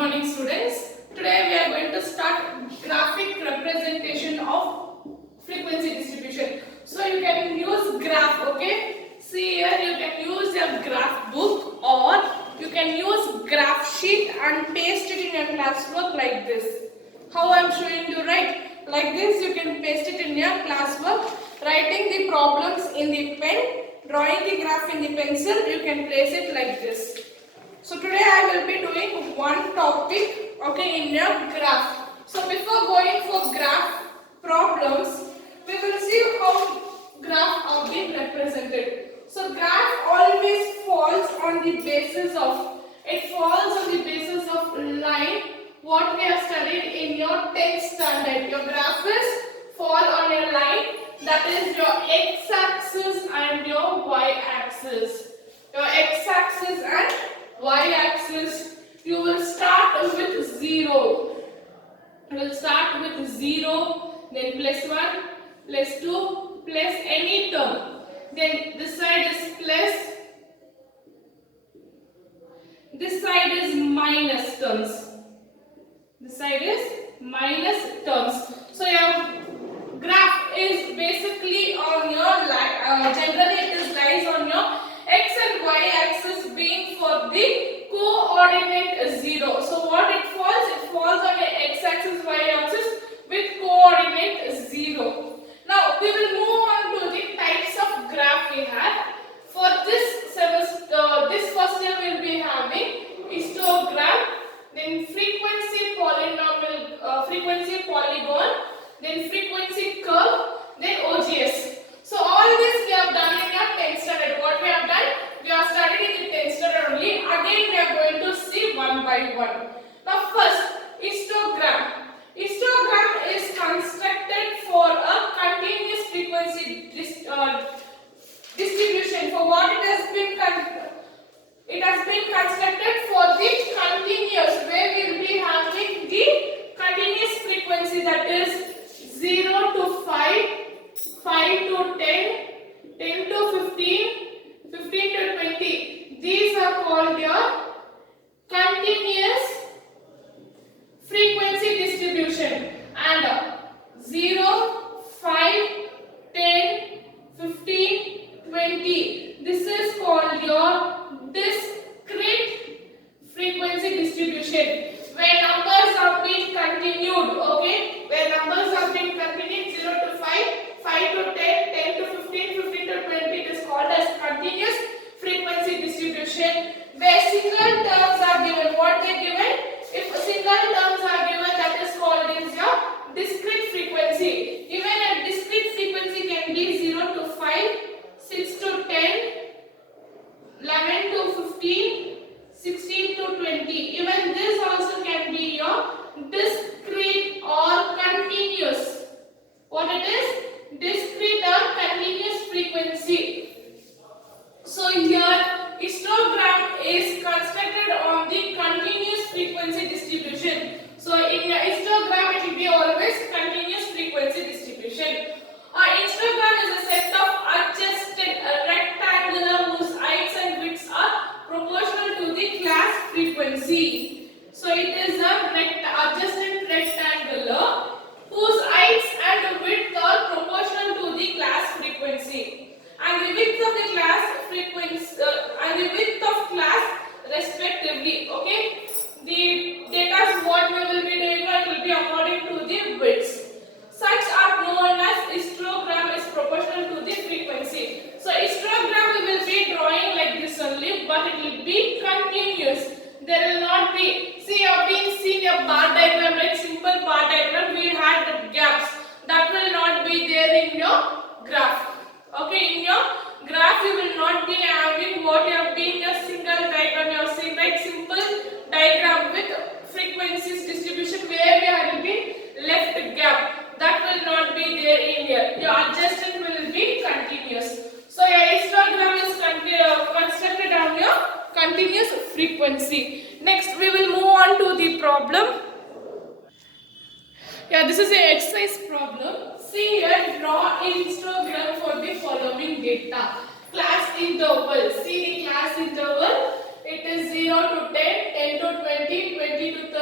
morning students. Today we are going to start graphic representation of frequency distribution. So you can use graph, okay? See here, you can use your graph book or you can use graph sheet and paste it in your classwork like this. How I am showing you, right? Like this you can paste it in your classwork. Writing the problems in the pen, drawing the graph in the pencil, you can place it like this. So today I will be doing one topic, okay, in your graph. So before going for graph problems, we will see how graph are being represented. So graph always falls on the basis of, line, what we have studied in your 10th standard. Your graph is fall on a line, that is your x-axis and your y-axis. Your x-axis and y-axis, you will start with 0. You will start with 0, then plus 1, plus 2, plus any term. Then this side is plus, this side is minus terms. This side is minus terms. So your graph is basically on your line. Generally it is lies on your x and y axis being for the coordinate 0. So what it falls? It falls on the x axis, y axis with coordinate 0. Now we will move on to the types of graph we have. For this semester, this first year we will be having histogram, then frequency polynomial, frequency polygon, then frequency curve, then OGS. So all this we have done in your 10th standard. What we have done? We have studied in the 10th standard only. Again we are going to see one by one. Now first, histogram. Histogram is constructed for a continuous frequency distribution. For what it has been constructed for the continuous, where we will be having the continuous frequency, that is 0 to 5, 5 to 10, 10 to 15, 15 to 20. These are called your continuous frequency distribution. And 0, 5, 10, 15, 20. This is called your discrete frequency distribution, where numbers are being continued, okay? Where numbers are being continued 0 to 5, 5 to 10, 10 to 15, 15 to 20. It is called as continuous frequency distribution. Where single terms are given, what they given? If single terms are given, that is called as your discrete frequency. Even a discrete frequency can be 0 to 5, 6 to 10, 11 to 15, 16 to 20. Even this also can be your discrete or continuous. What it is? Discrete or continuous frequency. So here histogram is constructed on the continuous frequency distribution. So in your histogram it will be always continuous frequency distribution. Histogram is a set of adjusted rectangular whose heights and widths are proportional to the class frequency. So it is a adjusted rectangular whose heights and width are proportional to the class frequency. And the width of the class frequency and the width of class respectively. Okay, the data what we will be doing, it will be according to the widths. Such are known as histogram is proportional to the frequency. So histogram we will be drawing like this only, but it will be continuous. There will not be, see, you have been seen a bar diagram, like simple bar diagram, we had the gaps. That will not be there in your graph. Okay, in your graph you will not be having what you have been a single diagram. You have seen like simple diagram with frequencies distribution where there will be left gap. That will not be there in here. Your adjustment will be continuous. So your histogram is constructed on your continuous frequency. Next we will move on to the problem. Yeah, this is an exercise problem. See here, draw a histogram for the following data. Class interval. See the class interval. It is 0 to 10, 10 to 20, 20 to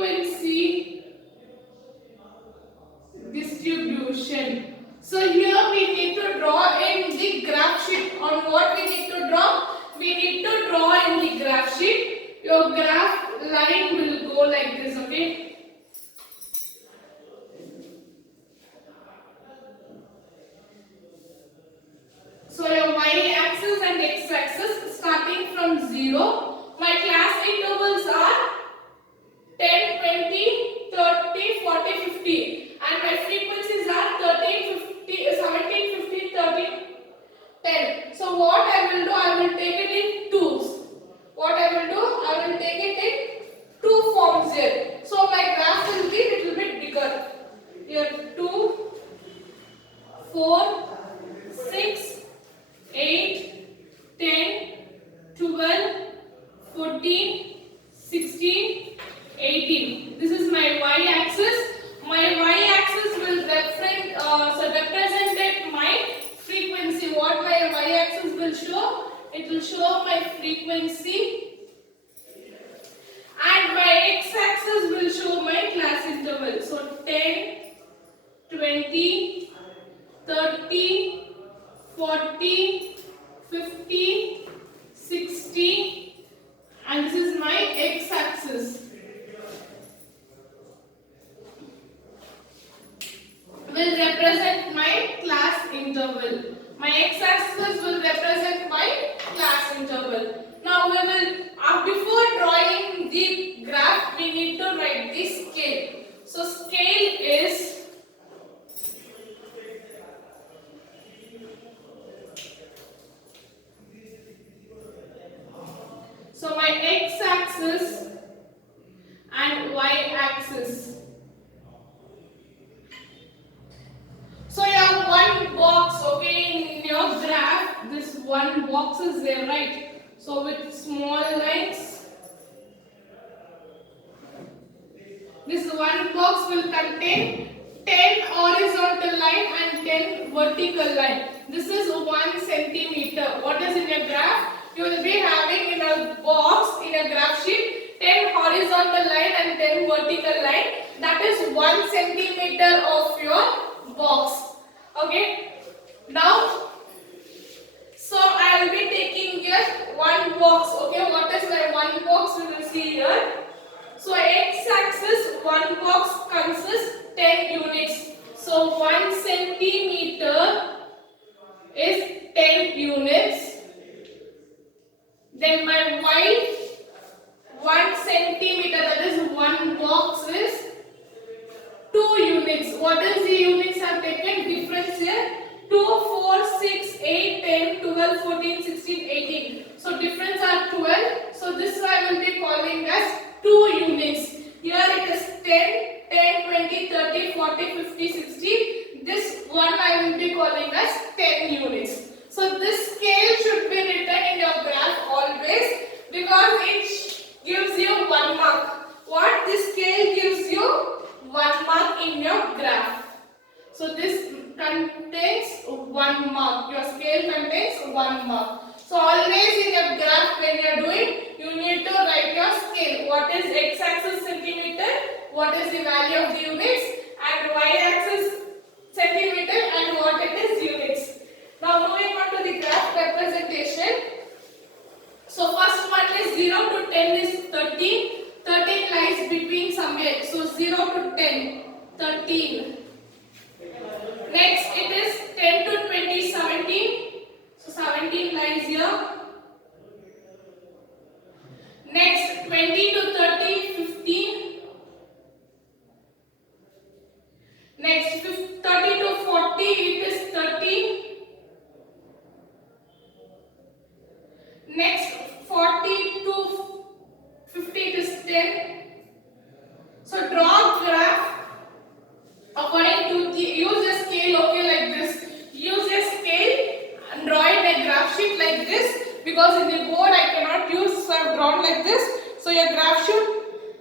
frequency distribution. So here we need to draw in the graph sheet. On what we need to draw? We need to draw in the graph sheet. Your graph line will go like this, okay? So your y-axis and x-axis starting from 0. My class intervals are 10, 20, 30, 40, 50. And my frequencies are 13, 50, 17, 15, 13, 10. So what I will do, I will take it in twos. What I will do, I will take it in two forms here. So my graph will be little bit bigger. Here 2, 4, 6, 8, 10, 12, 14, 16, 18. This is my y-axis. My y-axis will represent my frequency. What my y-axis will show? It will show my frequency. And my x-axis will show my class interval. So 10, 20, 30, 40, 50, 60, and this is my x-axis. Will represent my class interval. My x-axis will represent my class interval. Now we will, before drawing the graph, we need to write the scale. So scale is so my x-axis and y-axis. So you have one box, okay, in your graph. This one box is there, right? So with small lines, this one box will contain 10 horizontal line and 10 vertical line. This is 1 centimeter. What is in your graph? You will be having in a box, in a graph sheet, 10 horizontal line and 10 vertical line. That is 1 centimeter of your box. Okay. Now, so I will be taking here one box. Okay. What is my one box? We will see here. So x-axis, one box consists 10 units. So 1 centimeter is 10 units. Then my y, 1 centimeter, that is one box, is 2 units. What is the units I have taken? Difference here. 2, 4, 6, 8, 10, 12, 14, 16, 18. So difference are 12. So this I will be calling as 2 units. Here it is 10, 10, 20, 30, 40, 50, 60. This one I will be calling as 10 units. So this scale should be written in your graph always because it gives you 1 mark. What? This scale gives you 1 mark in your graph. So this contains 1 mark. Your scale contains 1 mark. So always in your graph when you are doing, you need to write your scale. What is x-axis centimeter? What is the value of the units? And y-axis centimeter and what it is units. Now moving on to the graph representation. So first one is 0 to 10 is 13. 13 lies between somewhere. So 0 to 10, 13. Next it is 10 to 20, 17. So 17 lies here. Next 20 to 30, 15. Next 30 to 40, it is 13. Next 40 to 50, it is 10. So draw graph according to the, use a scale, okay, like this. Use a scale and draw in a graph sheet like this because in the board I cannot use drawn like this. So your graph sheet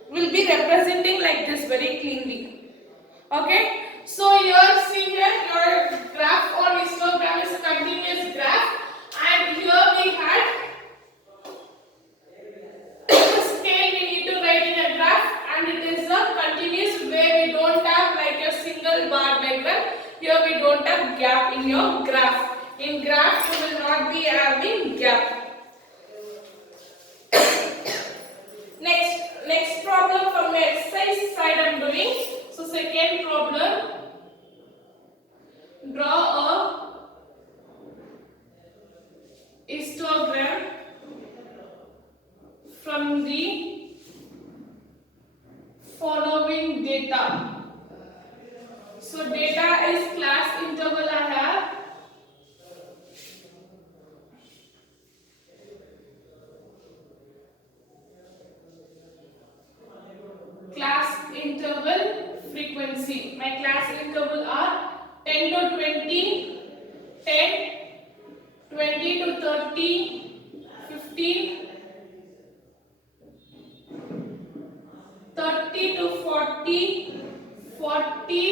will be representing like this very cleanly. Okay. So here see here your graph on histogram is continuous graph and here we had scale we need to write in a graph and it is a next problem from my exercise side I am doing. So second problem, draw a histogram from the following data. So data is class interval I have. Class interval frequency. My class interval are 10 to 20, 10, 20 to 30, 15, 30 to 40, 40,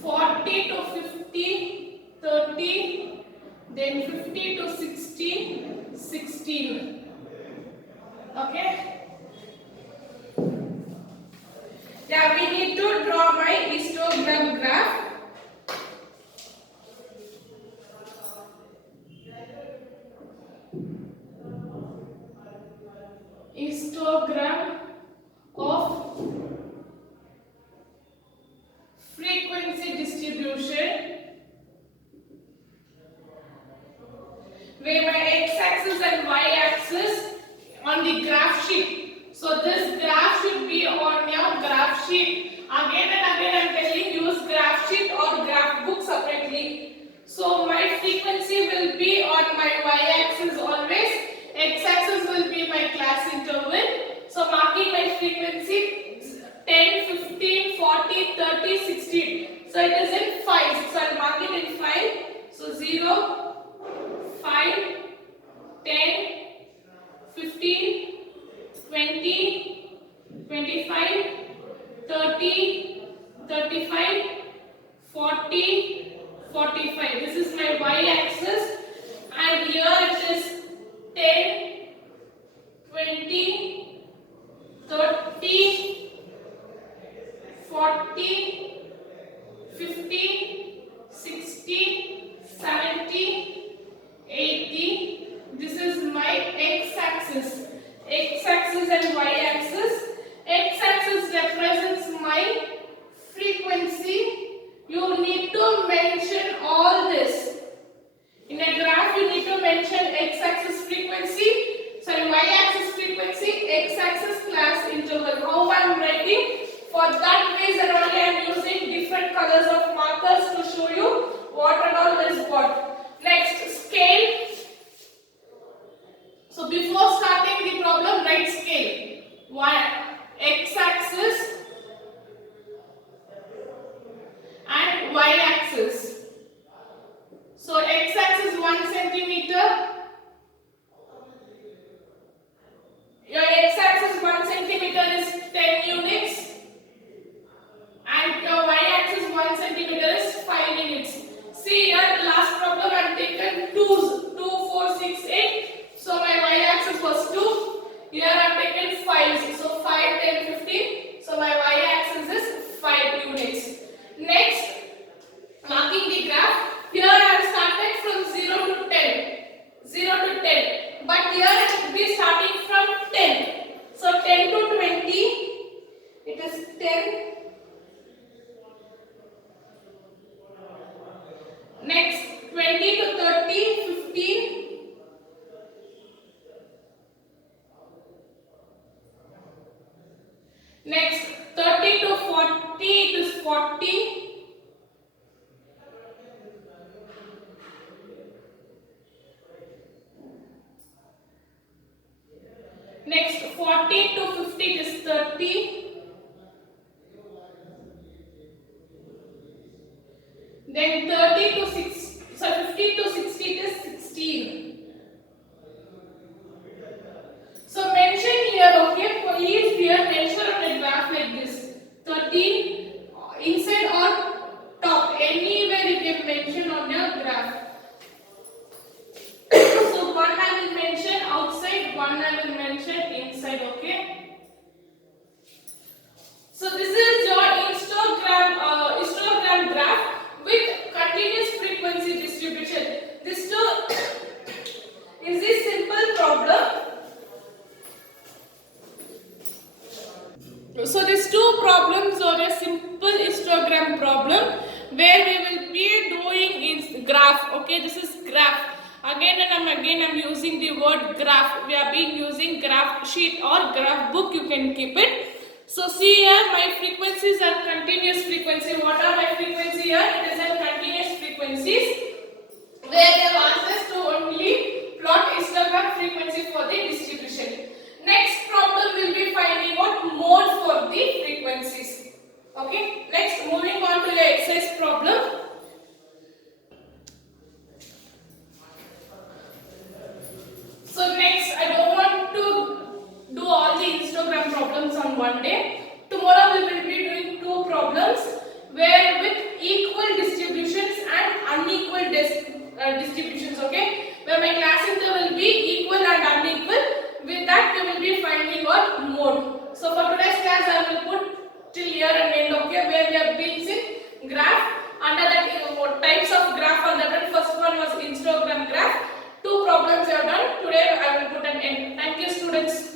40 to 50, 30, then 50 to 60, 16. Okay? Yeah, we need to draw my histogram graph. Histogram of frequency distribution where my x-axis and y-axis on the graph sheet. So this graph should be on your graph sheet. Again and again I am telling you, use graph sheet or graph book separately. So my frequency will be on my y-axis always. X-axis will be my class interval. So marking my frequency 10, 15, 40, 30, 16. So it is in 5. So I will mark it in 5. So 0, 5, 10, 15, 20, 25, 30, 35, 40, 45. This is my y-axis and here it is 10, 20, 30, 40, 50, 60, 70, 80. This is my x-axis. X-axis and y-axis. X-axis represents my frequency. You need to mention all this. In a graph, you need to mention x-axis frequency, y-axis frequency, x-axis class interval. How I am writing? For that reason only I am using different colors of markers to show you what and all is what. Next, scale. So before starting the problem, write scale. X-axis and y-axis. So x-axis 1 centimeter. Your x-axis 1 centimeter is 10 units. And your y-axis 1 centimeter is 5 units. See here, last problem I have taken 2s. 2, 4, 6, 8. So my y-axis was 2. Here I have taken 5s. So 5, 10, 15. So my y-axis is 5 units. Next, marking the graph. Here I have started from 0 to 10. 0 to 10. But here it will be starting from 10. So 10 to 20. It is 10. Next, 20 to 30, 15. Next, 30 to 40, it is 40. Next, 40 to 50, it is 30. Then 30 to 6, so 50 to 60, it is 16. So mention here, okay, for each here, mention on a graph like this. 13 inside or top, anywhere you can mention on your graph. So one I will mention outside, one I will mention inside, okay. So this is your histogram graph with continuous frequency distribution. This too is a simple problem. So these two problems are a simple histogram problem where we will be doing is graph. Okay, this is graph. Again and again I'm using the word graph. We are being using graph sheet or graph book. You can keep it. So see here, my frequencies are continuous frequency. What are my frequency here? It is a continuous frequencies where they have asked us to only plot histogram frequency for the distribution. Next problem will be finding out mode for the frequencies. Okay, next moving on to the exercise problem. So next, I don't want to do all the histogram problems on one day. Tomorrow we will be doing two problems where with equal distributions and unequal distributions. Okay, where my class interval will be equal and unequal. With that we will be finding out mode. So for today's class I will put till here and end. Okay, where we have been in graph. Under that types of graph, on that first one was histogram graph. Two problems we have done. Today I will put an end. Thank you students.